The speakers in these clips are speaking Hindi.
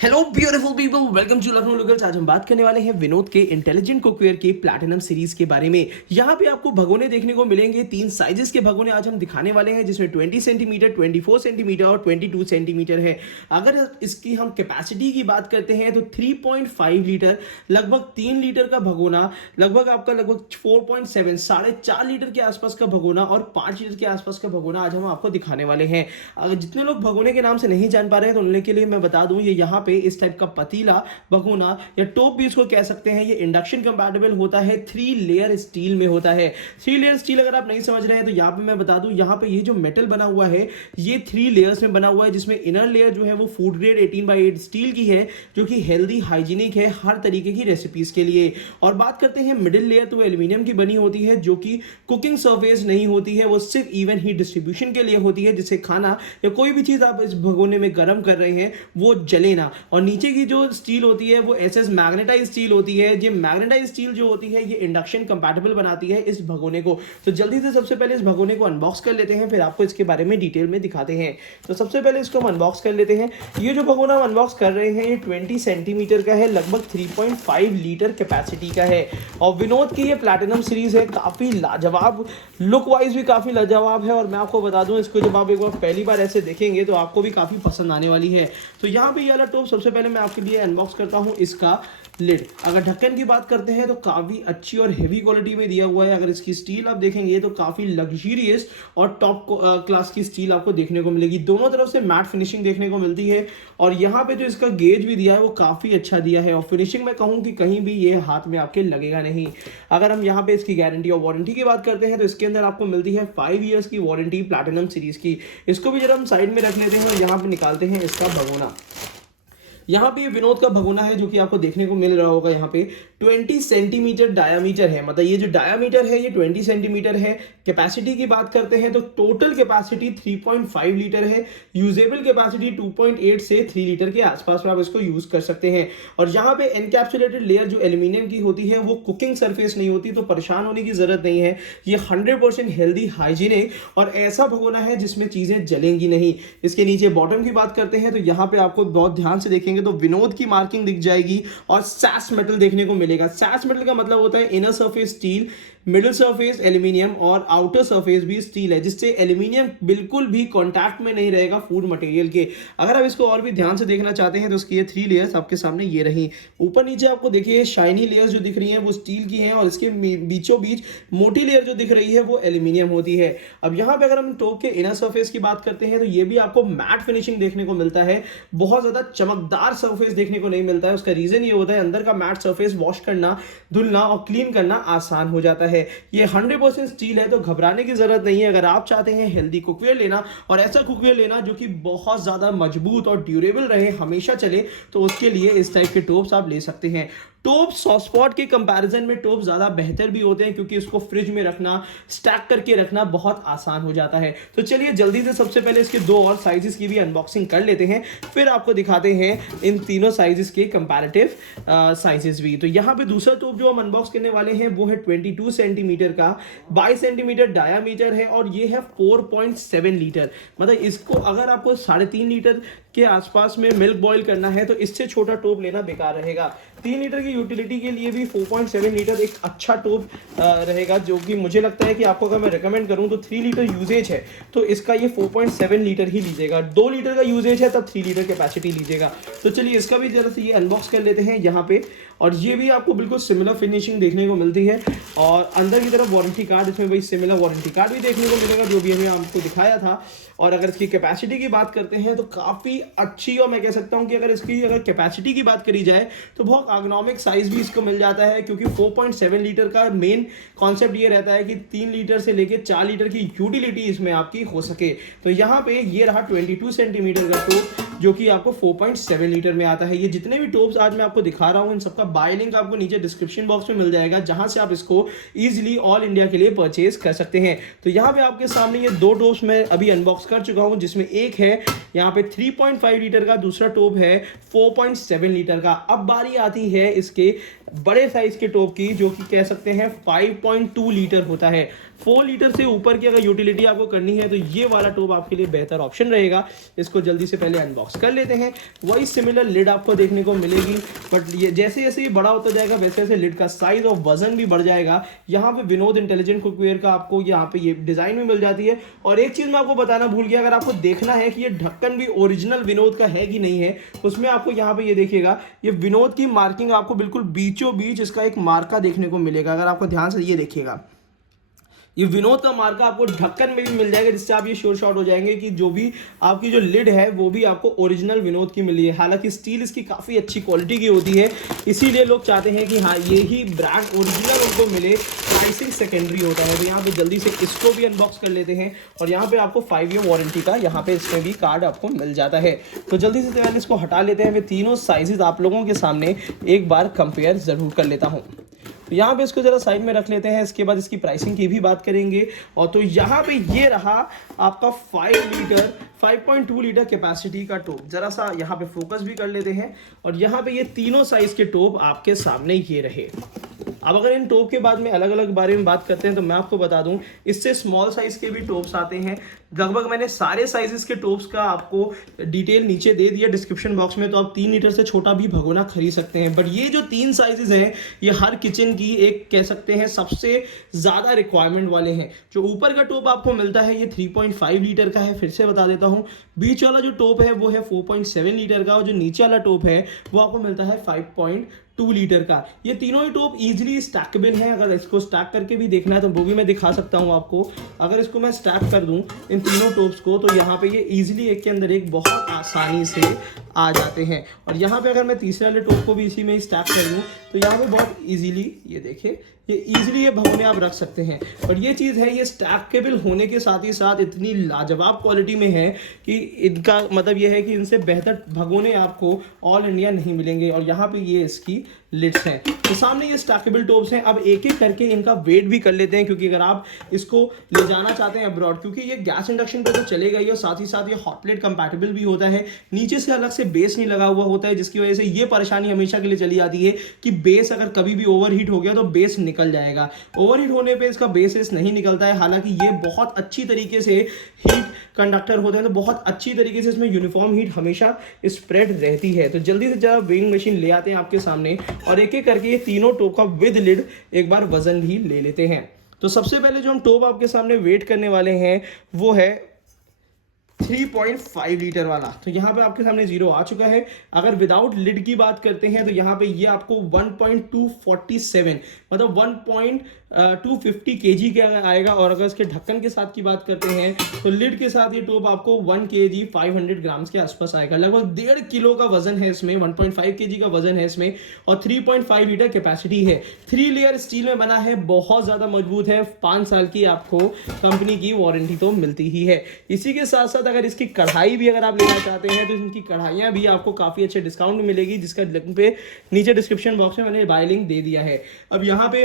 Hello beautiful people, welcome to Lucknow locals. आज हम बात करने वाले हैं विनोद के इंटेलिजेंट कुकवेयर के प्लैटिनम सीरीज के बारे में। यहाँ पे आपको भगोने देखने को मिलेंगे। 3 साइजेस के भगोने आज हम दिखाने वाले हैं, जिसमें 20 सेंटीमीटर, 24 सेंटीमीटर और 22 सेंटीमीटर है। अगर इसकी हम कैपेसिटी की बात करते हैं तो 3.5 लीटर, लगभग 3 लीटर का भगोना, लगभग आपका लगभग 4.7 4.5 लीटर के आसपास का भगोना और 5 लीटर के आसपास का भगोना आज हम आपको दिखाने वाले हैं। अगर जितने लोग भगोने के नाम से नहीं जान पा रहे हैं तो उनके लिए मैं बता दूं, ये यहाँ पे इस टाइप का पतीला, भगोना या टोप भी इसको कह सकते हैं, ये इंडक्शन कंपैटिबल होता है। 3 लेयर स्टील में होता है। 3 लेयर स्टील अगर आप नहीं समझ रहे हैं तो यहाँ पे मैं बता दूं, यहाँ पे ये जो मेटल बना हुआ है ये 3 लेयर्स में बना हुआ है, जिसमें इनर लेयर जो है वो फूड ग्रेड 18/8 स्टील की है, जो कि हेल्दी हाइजीनिक है हर तरीके की रेसिपीज के लिए। और बात करते हैं मिडिल लेयर, तो वो एल्यूमिनियम की बनी होती है, जो कि कुकिंग सरफेस नहीं होती है, वो सिर्फ इवन हीट डिस्ट्रीब्यूशन के लिए होती है, जिससे खाना या कोई भी चीज आप इस भगोने में गर्म कर रहे हैं वो जले ना। और नीचे की जो स्टील होती है वो एसएस मैग्नेटाइज स्टील होती है। ये मैग्नेटाइज स्टील जो होती है ये इंडक्शन कंपैटिबल बनाती है इस भगोने को। तो जल्दी से सबसे पहले इस भगोने को अनबॉक्स कर लेते हैं, फिर आपको इसके बारे में डिटेल में दिखाते हैं। तो सबसे पहले इसको हम अनबॉक्स कर लेते हैं। ये जो भगोना हम अनबॉक्स कर रहे हैं ये 20 सेंटीमीटर का है, लगभग 3.5 लीटर कैपेसिटी का है। और विनोद की ये प्लैटिनम सीरीज है, काफी लाजवाब, लुक वाइज भी काफी लाजवाब है। और मैं आपको बता दूं, इसको जब आप एक बार पहली बार ऐसे देखेंगे तो आपको भी काफी पसंद आने वाली है। तो यहाँ पे ये वाला टॉप सबसे पहले मैं आपके लिए अनबॉक्स करता हूँ इसका लिड। अगर ढक्कन की बात करते हैं तो काफी अच्छी और हेवी क्वालिटी में दिया हुआ है। अगर इसकी स्टील आप देखेंगे तो काफी लग्जरियस और टॉप क्लास की स्टील आपको देखने को मिलेगी। दोनों तरफ से मैट फिनिशिंग देखने को मिलती है। और यहाँ पे जो इसका गेज भी दिया है वो काफी अच्छा दिया है। और फिनिशिंग में कहूँ कि कहीं भी ये हाथ में आपके लगेगा नहीं। अगर हम यहाँ पे इसकी गारंटी और वारंटी की बात करते हैं तो इसके अंदर आपको मिलती है 5 ईयर्स की वारंटी प्लैटिनम सीरीज की। इसको भी जरा हम साइड में रख लेते हैं और यहाँ पे निकालते हैं इसका भगोना। यहाँ पे विनोद का भगोना है, जो कि आपको देखने को मिल रहा होगा। यहाँ पे 20 सेंटीमीटर डायामीटर है, मतलब ये जो डायामीटर है ये 20 सेंटीमीटर है। कैपेसिटी की बात करते हैं तो टोटल कैपेसिटी 3.5 लीटर है। यूजेबल कैपेसिटी 2.8 से 3 लीटर के आसपास में आप इसको यूज कर सकते हैं। और यहाँ पे एनकैप्सुलेटेड लेयर जो एल्यूमिनियम की होती है वो कुकिंग सरफेस नहीं होती, तो परेशान होने की जरूरत नहीं है। ये 100% हेल्दी हाइजीनिक और ऐसा भगोना है जिसमें चीजें जलेंगी नहीं। इसके नीचे बॉटम की बात करते हैं तो यहाँ पे आपको बहुत ध्यान से देखेंगे तो विनोद की मार्किंग दिख जाएगी और सैस मेटल देखने को मिलेगा। सैस मेटल का मतलब होता है inner surface steel, middle surface aluminium और आउटर सरफेस भी स्टील है, जिससे एल्यूमिनियम बिल्कुल भी कांटेक्ट में नहीं रहेगा फूड मटेरियल के। अगर आप इसको और भी ध्यान से देखना चाहते हैं तो इसकी ये 3 लेयर्स आपके सामने ये रही। ऊपर नीचे आपको देखिए शाइनी लेयर्स जो दिख रही हैं वो स्टील की हैं, और इसके बीचों बीच मोटी लेयर जो दिख रही है वो एल्यूमिनियम होती है। अब यहाँ पे अगर हम टॉप के इनर सरफेस की बात करते हैं तो ये भी आपको मैट फिनिशिंग देखने को मिलता है। बहुत ज्यादा चमकदार सरफेस देखने को नहीं मिलता है। उसका रीजन ये होता है अंदर का मैट सरफेस वॉश करना, धुलना और क्लीन करना आसान हो जाता है। ये 100% स्टील है, तो घबराने की जरूरत नहीं है। अगर आप चाहते हैं हेल्दी कुकवेयर लेना और ऐसा कुकवेयर लेना जो कि बहुत ज्यादा मजबूत और ड्यूरेबल रहे, हमेशा चले, तो उसके लिए इस टाइप के टॉप्स आप ले सकते हैं। टॉप सॉफ्ट स्पॉट के कंपैरिजन में टॉप ज्यादा बेहतर भी होते हैं, क्योंकि इसको फ्रिज में रखना, स्टैक करके रखना बहुत आसान हो जाता है। तो चलिए जल्दी से सबसे पहले इसके 2 और साइजेस की भी अनबॉक्सिंग कर लेते हैं, फिर आपको दिखाते हैं इन तीनों साइजेस के कंपैरेटिव साइजेस भी। तो यहाँ पे दूसरा टॉप जो हम अनबॉक्स करने वाले हैं वो है 22 सेंटीमीटर का, 22 सेंटीमीटर डायामीटर है और ये है 4.7 लीटर। मतलब इसको अगर आपको 3.5 लीटर के आसपास में मिल्क बॉईल करना है तो इससे छोटा टॉप लेना बेकार रहेगा। 3 लीटर की यूटिलिटी के लिए भी 4.7 लीटर एक अच्छा टॉप रहेगा, जो कि मुझे लगता है कि आपको अगर मैं रिकमेंड करूं तो 3 लीटर यूजेज है तो इसका ये 4.7 लीटर ही लीजिएगा। 2 लीटर का यूजेज है तब 3 लीटर कैपेसिटी लीजिएगा। तो चलिए इसका भी जरा से ये अनबॉक्स कर लेते हैं यहाँ पे। और ये भी आपको बिल्कुल सिमिलर फिनिशिंग देखने को मिलती है। और अंदर की तरफ वारंटी कार्ड, इसमें भाई सिमिलर वारंटी कार्ड भी देखने को मिलेगा, जो भी हमें आपको दिखाया था। और अगर इसकी कैपेसिटी की बात करते हैं तो काफ़ी अच्छी, और मैं कह सकता हूं कि अगर कैपेसिटी की बात करी जाए तो बहुत एर्गोनॉमिक साइज भी इसको मिल जाता है, क्योंकि 4.7 लीटर का मेन कॉन्सेप्ट ये रहता है कि 3 लीटर से लेके 4 लीटर की यूटिलिटी इसमें आपकी हो सके। तो यहाँ पे ये रहा 22 सेंटीमीटर का टॉप, जो कि आपको 4.7 लीटर में आता है। ये जितने भी टॉप्स आज मैं आपको दिखा रहा हूँ इन सबका बाय लिंक आपको नीचे डिस्क्रिप्शन बॉक्स में मिल जाएगा, जहां से आप इसको इजीली ऑल इंडिया के लिए परचेज कर सकते हैं। तो यहाँ पे आपके सामने ये 2 टॉप्स मैं अभी अनबॉक्स कर चुका हूं, जिसमें एक है यहाँ पे 3.5 लीटर का, दूसरा टॉप है 4.7 लीटर का। अब बारी आती है इसके बड़े साइज के टॉप की, जो कि कह सकते हैं 5.2 लीटर होता है। 4 लीटर से ऊपर की अगर यूटिलिटी आपको करनी है तो ये वाला टोप आपके लिए बेहतर ऑप्शन रहेगा। इसको जल्दी से पहले अनबॉक्स कर लेते हैं। वही सिमिलर लिड आपको देखने को मिलेगी, बट ये जैसे जैसे ये बड़ा होता जाएगा वैसे वैसे लिड का साइज और वजन भी बढ़ जाएगा। यहाँ पे विनोद इंटेलिजेंट कुकवेयर का आपको यहाँ पे ये डिजाइन भी मिल जाती है। और एक चीज मैं आपको बताना भूल गया, अगर आपको देखना है कि ये ढक्कन भी ओरिजिनल विनोद का है कि नहीं है, उसमें आपको यहाँ पे ये देखिएगा, ये विनोद की मार्किंग आपको बिल्कुल बीचों बीच इसका एक मार्का देखने को मिलेगा। अगर आपको ध्यान से ये देखिएगा, ये विनोद का मार्का आपको ढक्कन में भी मिल जाएगा, जिससे आप ये श्योर शॉट हो जाएंगे कि जो भी आपकी जो लिड है वो भी आपको ओरिजिनल विनोद की मिली है। हालांकि स्टील इसकी काफ़ी अच्छी क्वालिटी की होती है, इसीलिए लोग चाहते हैं कि हाँ ये ही ब्रांड ओरिजिनल उनको मिले, प्राइसिंग सेकेंडरी होता है। तो यहाँ पे जल्दी से इसको भी अनबॉक्स कर लेते हैं। और यहाँ पे आपको 5 ईयर वारंटी का यहाँ पे इसमें भी कार्ड आपको मिल जाता है। तो जल्दी से पहले इसको हटा लेते हैं। मैं तीनों साइजेस आप लोगों के सामने एक बार कंपेयर जरूर कर लेता हूँ। तो यहाँ पे इसको जरा साइड में रख लेते हैं, इसके बाद इसकी प्राइसिंग की भी बात करेंगे। और तो यहाँ पे ये रहा आपका 5.2 लीटर कैपेसिटी का टोप। जरा सा यहाँ पे फोकस भी कर लेते हैं। और यहाँ पे ये तीनों साइज के टोप आपके सामने ये रहे। अब अगर इन टोप के बाद में अलग अलग बारे में बात करते हैं तो मैं आपको बता दूं, इससे स्मॉल साइज के भी टोप्स आते हैं। लगभग मैंने सारे साइजेस के टोप्स का आपको डिटेल नीचे दे दिया डिस्क्रिप्शन बॉक्स में, तो आप 3 लीटर से छोटा भी भगोना खरीद सकते हैं। बट ये जो 3 साइजेस हैं ये हर किचन की एक कह सकते हैं सबसे ज़्यादा रिक्वायरमेंट वाले हैं। जो ऊपर का टोप आपको मिलता है ये 3.5 लीटर का है, फिर से बता देता हूँ। बीच वाला जो टोप है वो है 4.7 लीटर का, और जो नीचे वाला टोप है वो आपको मिलता है 5.2 लीटर का। ये तीनों ही टोप इजीली स्टैकेबल हैं। अगर इसको स्टैक करके भी देखना है तो वो भी मैं दिखा सकता हूँ आपको। अगर इसको मैं स्टैक कर दूं इन तीनों टोप्स को तो यहाँ पे ये इजीली एक के अंदर एक बहुत आसानी से आ जाते हैं। और यहाँ पे अगर मैं तीसरे वाले टोप को भी इसी में स्टैक कर दूं तो यहाँ पे बहुत इजीली ये देखिए, ये इजीली ये भगोने आप रख सकते हैं। और ये चीज़ है, ये स्टैकेबल होने के साथ ही साथ इतनी लाजवाब क्वालिटी में है कि इनका मतलब ये है कि इनसे बेहतर भगोने आपको ऑल इंडिया नहीं मिलेंगे। और यहाँ पे ये इसकी लिड्स हैं। तो सामने ये स्टैकेबल टोप्स हैं। अब एक एक करके इनका वेट भी कर लेते हैं, क्योंकि अगर आप इसको ले जाना चाहते हैं अब्रॉड, क्योंकि ये गैस इंडक्शन पे तो चलेगा ही और साथ ही साथ ये हॉट प्लेट कंपैटिबल भी होता है। नीचे से अलग से बेस नहीं लगा हुआ होता है, जिसकी वजह से ये परेशानी हमेशा के लिए चली आती है कि बेस अगर कभी भी ओवरहीट हो गया तो बेस निकल जाएगा। ओवरहीट होने पे इसका बेस नहीं निकलता है। हालांकि ये बहुत अच्छी तरीके से हीट कंडक्टर होते हैं, तो बहुत अच्छी तरीके से इसमें यूनिफॉर्म हीट हमेशा स्प्रेड रहती है। तो जल्दी से जरा वेइंग मशीन ले आते हैं आपके सामने और एक एक करके ये तीनों टोप का विद लिड एक बार वजन भी ले लेते हैं। तो सबसे पहले जो हम टोप आपके सामने वेट करने वाले हैं वो है 3.5 लीटर वाला। तो यहाँ पे आपके सामने 0 आ चुका है। अगर विदाउट लिड की बात करते हैं तो यहाँ पे ये आपको 1.247 मतलब 1.250 kg का आएगा। और अगर इसके ढक्कन के साथ की बात करते हैं तो लिड के साथ ये टोप आपको 1 kg 500 ग्राम्स के आसपास आएगा। लगभग 1.5 किलो का वजन है इसमें, 1.5 kg का वजन है इसमें और 3.5 लीटर कैपेसिटी है। 3 लेयर स्टील में बना है, बहुत ज़्यादा मजबूत है। 5 साल की आपको कंपनी की वारंटी तो मिलती ही है। इसी के साथ साथ अगर इसकी कढ़ाई भी अगर आप लेना चाहते हैं तो इनकी कढ़ाइयाँ भी आपको काफ़ी अच्छे डिस्काउंट में मिलेगी, जिसका लिंक पे नीचे डिस्क्रिप्शन बॉक्स में मैंने बाय लिंक दे दिया है। अब यहाँ पे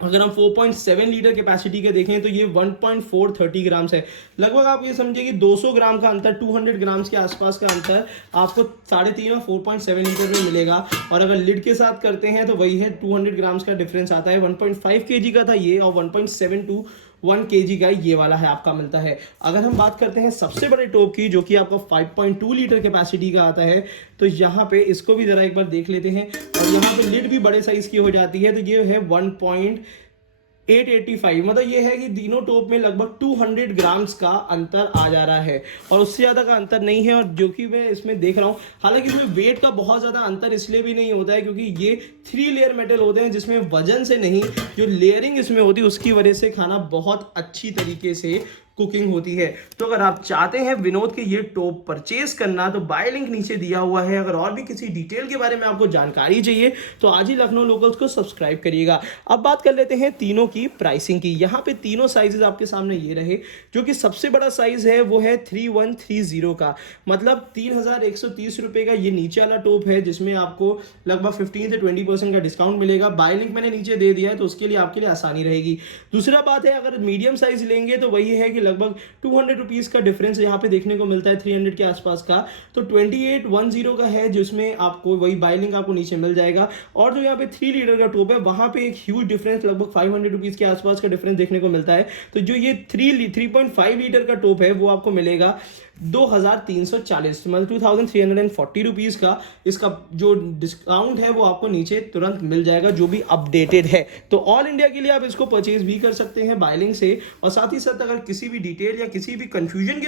अगर हम 4.7 लीटर कैपेसिटी के देखें तो ये 1.430 ग्राम्स है। लगभग आप ये समझिए कि 200 ग्राम का अंतर, 200 ग्राम्स के आसपास का अंतर आपको 3.5 और 4.7 लीटर में मिलेगा। और अगर लिड के साथ करते हैं तो वही है, 200 ग्राम्स का डिफरेंस आता है। 1.5 kg का था ये और 1.721 kg का ये वाला है आपका मिलता है। अगर हम बात करते हैं सबसे बड़े टोप की, जो कि आपका 5.2 लीटर कैपेसिटी का आता है, तो यहाँ पे इसको भी जरा एक बार देख लेते हैं। और यहाँ पे लिड भी बड़े साइज की हो जाती है, तो ये है 1.885 मतलब ये है कि तीनों टोप में लगभग 200 ग्राम्स का अंतर आ जा रहा है और उससे ज़्यादा का अंतर नहीं है। और जो कि मैं इसमें देख रहा हूँ, हालांकि इसमें वेट का बहुत ज़्यादा अंतर इसलिए भी नहीं होता है क्योंकि ये 3 लेयर मेटल होते हैं, जिसमें वजन से नहीं, जो लेयरिंग इसमें होती है उसकी वजह से खाना बहुत अच्छी तरीके से कुकिंग होती है। तो अगर आप चाहते हैं विनोद के ये टोप परचेज करना तो बाय लिंक नीचे दिया हुआ है। अगर और भी किसी डिटेल के बारे में आपको जानकारी चाहिए तो आज ही लखनऊ लोकल्स को सब्सक्राइब करिएगा। अब बात कर लेते हैं तीनों की प्राइसिंग की। यहाँ पे तीनों साइजेस आपके सामने ये रहे। जो कि सबसे बड़ा साइज है वो है 3130 का, मतलब 3130 रुपये का ये नीचे वाला टोप है, जिसमें आपको लगभग 15 से 20% का डिस्काउंट मिलेगा। बाय लिंक मैंने नीचे दे दिया है तो उसके लिए आपके लिए आसानी रहेगी। दूसरा बात है, अगर मीडियम साइज लेंगे तो वही है कि लगभग 200 रुपीज़ का डिफरेंस यहाँ पे देखने को मिलता है, 300 के आसपास का। तो 2810 का है, जिसमें आपको वही बाय लिंक आपको नीचे मिल जाएगा। और जो यहाँ पे 3 लीटर का टोप है वहाँ पे एक ह्यूज डिफरेंस, लगभग 500 रुपीज़ के आसपास का डिफरेंस देखने को मिलता है। तो जो ये 3.5 लीटर का टोप है वो आपको मिलेगा 2340, मतलब 2340 रुपीज़ का। इसका जो डिस्काउंट है वो आपको नीचे तुरंत मिल जाएगा, जो भी अपडेटेड है। तो ऑल इंडिया के लिए आप इसको परचेज भी कर सकते हैं बाय लिंक से। और साथ ही साथ अगर किसी भी डिटेल या किसी भी कंफ्यूजन की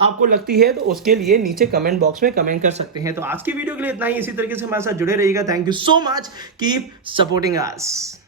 आपको लगती है तो उसके लिए नीचे कमेंट बॉक्स में कमेंट कर सकते हैं। तो आज की वीडियो के लिए इतना ही। इसी तरीके से हमारे साथ जुड़े रहिएगा। Thank you so much, keep supporting us.